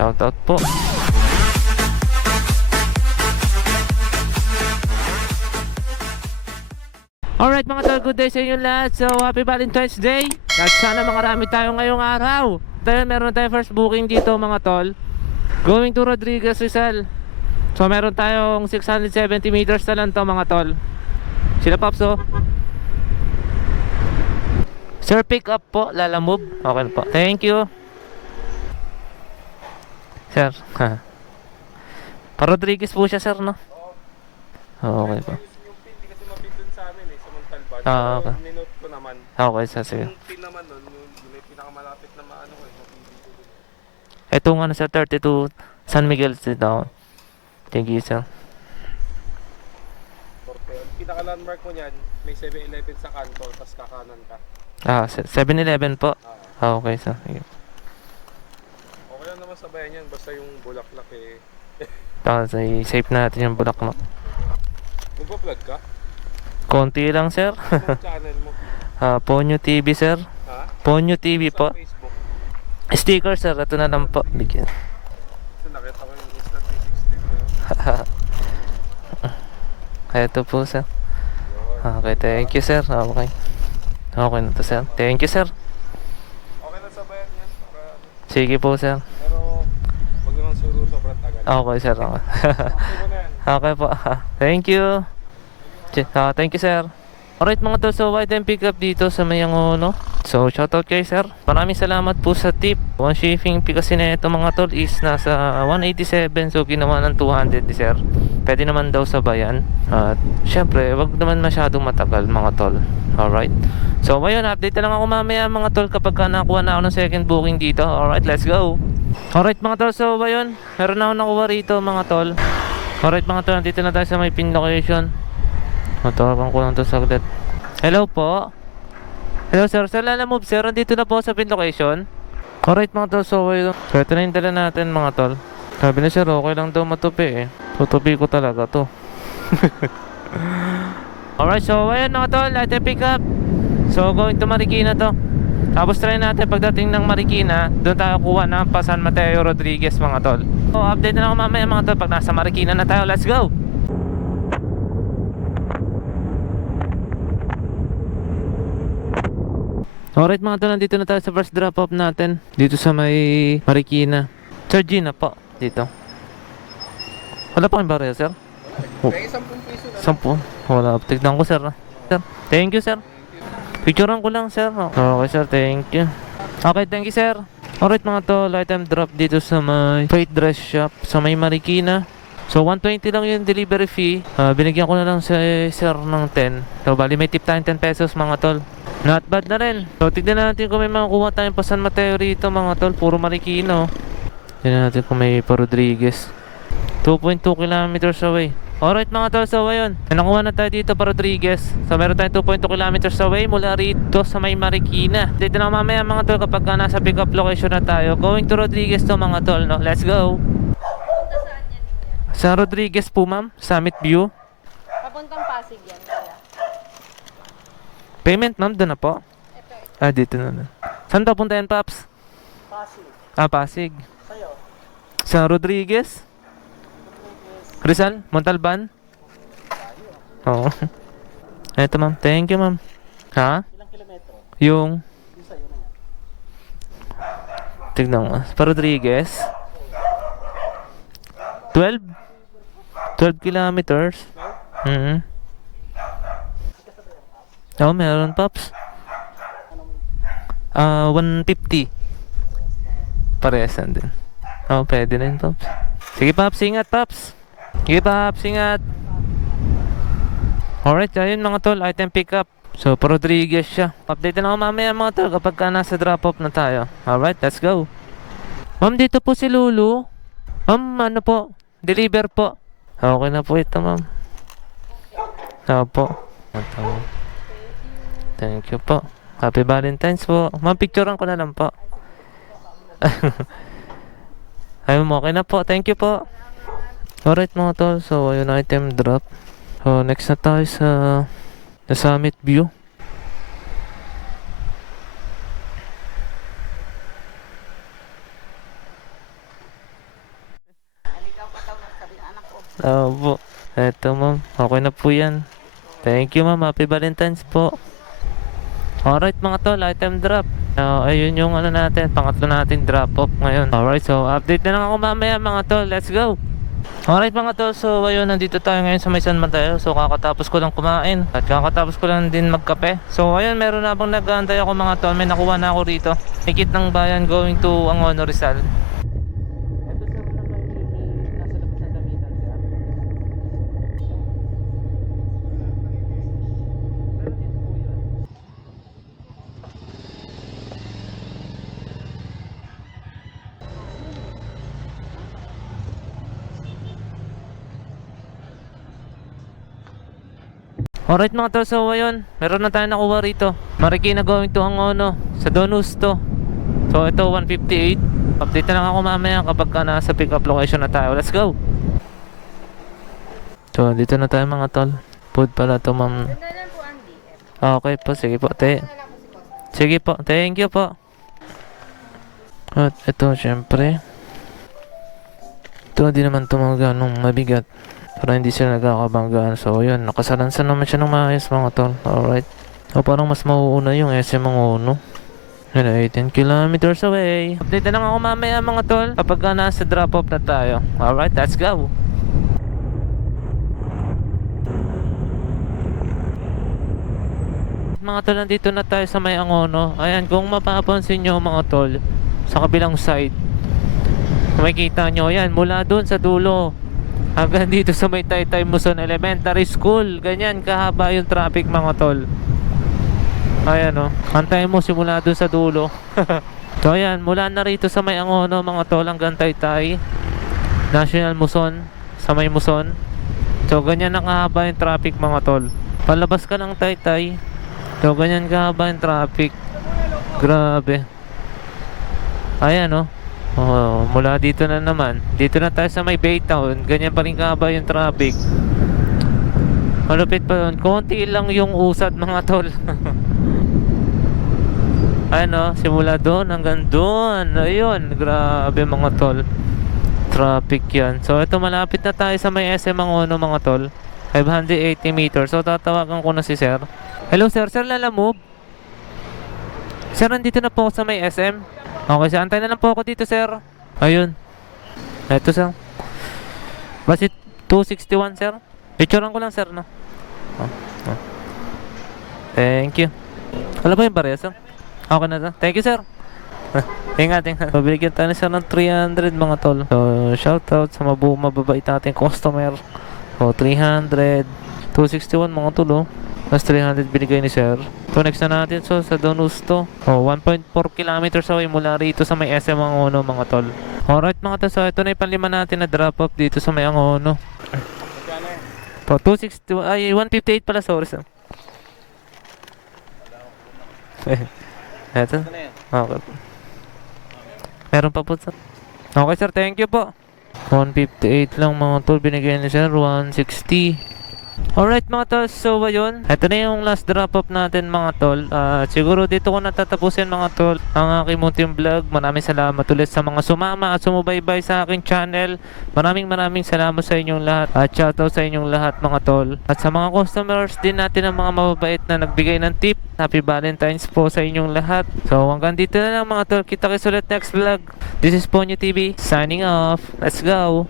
Shoutout po. Alright mga tol, good day sa inyo lahat. So happy Valentine's Day. At sana makarami tayo ngayong araw. Tayo meron tayo first booking dito mga tol, going to Rodriguez, Rizal. So meron tayong 670 meters na lang to mga tol. Sila Pops oh. Sir, pick up po, Lalamove. Okay po, thank you sir. Pa Rodriguez po siya sir no? Okay po. Okay. Ninote ko naman. Okay, sige. Yung pin naman nun, yung pinakamalapit na maano ko, mapili ko dun. Itong ano sa 32 San Miguel dito. Thank you sir. Pinaka-landmark mo niyan, may 7-Eleven sa kanto, tapos kakanan ka. 7-Eleven po. Okay sir. Sige. Okay lang naman sa bayan yan, basta yung bulaklak eh. Safe natin yung Bulaklak. Magpa-vlog ka? Konti lang sir. Anong channel mo? Ponyo TV sir. Ha? Ponyo TV po. Sa Facebook? Sticker sir, ito na lang po. Bigyan. Kasi nakita ko yung Insta 360 mo. Ito po sir. Okay, thank you sir. Okay. Okay na to sir. Thank you sir. Okay lang sa bayan yan. Para, Sige po sir. pero wag naman suro sobrang tagal. Okay sir. Okay. Okay mo na yan. Okay po. Thank you. Thank you sir. Alright mga tol, so white and pick up dito sa Mayangono. So shoutout kay sir. Maraming salamat po sa tip. One shipping fee kasi na ito mga tol is nasa 187. So ginawa ng 200 ni sir. Pwede naman daw sa bayan. At syempre wag naman masyadong matagal mga tol. Alright. So ngayon update na lang ako mamaya mga tol kapag nakuha na ako ng second booking dito. Alright, let's go. Alright mga tol, so ngayon meron na ako nakuha rito mga tol. Alright mga tol, nandito na tayo sa may pin location. Matawagan ko lang to saglit. Hello po. Hello sir, sa Lalamove sir, nandito na po sa pin location. Alright mga tol, so ito na yung dala natin mga tol. Sabi na sir, okay lang daw matupi eh. Tutupi ko talaga to. Alright, so ayun mga tol, light and pick up. So going to Marikina to. Tapos try natin pagdating ng Marikina, doon tayo kuha ng pa San Mateo Rodriguez mga tol. So update na lang ako mamaya mga tol pag nasa Marikina na tayo. Let's go! Alright mga tol, nandito na tayo sa first drop off natin. Dito sa may Marikina. Sir Gina po, dito. Wala pa kayong barya sir? May 10 piso na. 10? Wala, tignan ko sir. Sir, thank you sir. Picturean ko lang sir. Okay sir, thank you. Okay, thank you sir. Alright mga tol, item drop dito sa may Freight Dress Shop sa may Marikina. So 120 lang yung delivery fee. Binigyan ko na lang sa sir ng 10. So bali may tip tayong 10 pesos mga tol. Not bad na rin. So tignan natin kung may makukuha tayong pa San Mateo rito mga tol. Puro Marikina. Tignan natin kung may pa Rodriguez. 2.2 kilometers away. Alright mga tol, so ayun, nakuha na tayo dito pa Rodriguez. So meron tayong 2.2 kilometers away mula rito sa may Marikina. Dito na mamaya mga tol kapag nasa pick up location na tayo. Going to Rodriguez to mga tol, no? Let's go. Sa Rodriguez po ma'am, Summit View. Papuntang Pasig yan pala. Payment ma'am, doon na po. Ito. Dito na. Saan papunta yan Paps? Pasig. Pasig. Sa'yo? Sa Rodriguez? Rizal? Montalban? Oo. Eto ma'am, thank you ma'am. Ha? Ilang kilometro? Yung Yung sa'yo na yan. tignan mo. Pa Rodriguez 12 kilometers. Oo, meron Pops. 150. Paresan din. Oo, pwede na yun Pops. Sige Pops, ingat Pops. Sige Pops, ingat. Alright, ayun mga tol, item pick up. So, pa Rodriguez siya. Update na ako mamaya mga tol kapag nasa drop off na tayo. Alright, let's go. Ma'am, dito po si Lulu. Ma'am, ano po? Deliver po. Okay na po ito ma'am. Opo. Ito. Thank you po. Happy Valentine's po. Ma'am, picturean ko na lang po. Ayun mo, okay na po. Thank you po. Alright mga tol, so ayun item drop. So next na tayo sa Summit View. Opo. Eto ma'am, okay na po yan. Thank you ma'am, happy Valentine's po. Alright mga tol, item drop. Ayun yung ano natin, pangatlo natin drop off ngayon. Alright, so update na lang ako mamaya mga tol, let's go. Alright mga tol, so ayun, nandito tayo ngayon sa may San Mateo. So kakatapos ko lang kumain at kakatapos ko lang din magkape. So ayun, meron na bang nag-aantay ako mga tol, may nakuha na ako rito. Tikit ng bayan going to Angono, Rizal. Ito sir, naman yung nasa labas ng damitan sir. Pero dito po yun. Alright mga tol, so ayun, meron na tayo nakuha rito. Marikina going to Angono, sa Donusto. So ito 158. Update na lang ako mamaya kapag ka nasa pick up location na tayo. Let's go! So dito na tayo mga tol. Food pala to ma'am. Doon na lang po ang DM. Okay po, sige po. Doon na lang po si Boss. Sige po, thank you po. At ito syempre, ito di naman tumaga nung mabigat para hindi sila nagkakabanggaan. So yun, nakasalansan naman siya ng maayos mga tol. Alright. O parang mas mauuna yung SM Angono. Yun, 18 kilometers away. Update na lang ako mamaya mga tol kapag ka nasa drop off na tayo. Alright, let's go. Mga tol, nandito na tayo sa may Angono. Ayan, kung mapapansin nyo mga tol, sa kabilang side, makikita nyo yan, mula doon sa dulo hanggang dito sa may Taytay Muson Elementary School. Ganyan kahaba yung traffic mga tol. Ayan o, antayin mo simula doon sa dulo. So ayan, mula na rito sa may Angono mga tol hanggang Taytay National Muson, sa may Muson. So ganyan na kahaba yung traffic mga tol. Palabas ka ng Taytay, so ganyan kahaba yung traffic. Grabe. Ayan o. Oh, mula dito na naman. Dito na tayo sa may Baytown. Ganyan pa rin kahaba yung traffic. Malupit pa yun. Konti lang yung usad mga tol. Ano, simula doon hanggang doon. Ayun, grabe mga tol. Traffic yan. So ito, malapit na tayo sa may SM Angono mga tol. 580 meters. So tatawagan ko na si sir. Hello sir, sir lalamove. Sir, nandito na po ako sa may SM. Okay sir, antay na lang po ako dito sir. Ayun. Ito sir. Basi 261 sir. Picturean ko lang sir no. Oh. Thank you. Wala ba yung barya sir? Okay na sir. Thank you sir. Ingat, ingat. Pabigyan tayo sir ng 300 mga tol. So shoutout sa mababait nating customer. So 300 261 mga tol oh. Mas 300 binigay ni sir. So next na natin so sa Donusto. 1.4 kilometers away mula rito sa may SM Angono mga tol. Alright mga tol, so ito na yung panlima natin na drop off dito sa may Angono. So 260, ay 158 pala, sorry sir. Eto. Okay. Meron pa po sir. Okay sir, thank you po. 158 lang mga tol binigay ni sir, 160. Alright mga tol, so ayun, ito na yung last drop off natin mga tol. Siguro dito ko natatapusin mga tol ang aking munting vlog. Maraming salamat ulit sa mga sumama at sumubaybay sa aking channel. Maraming salamat sa inyong lahat at shoutout sa inyong lahat mga tol. At sa mga customers din natin ang mga mababait na nagbigay ng tip. Happy Valentine's po sa inyong lahat. So hanggang dito na lang mga tol, kita kayo ulit next vlog. This is Ponyo TV signing off. Let's go.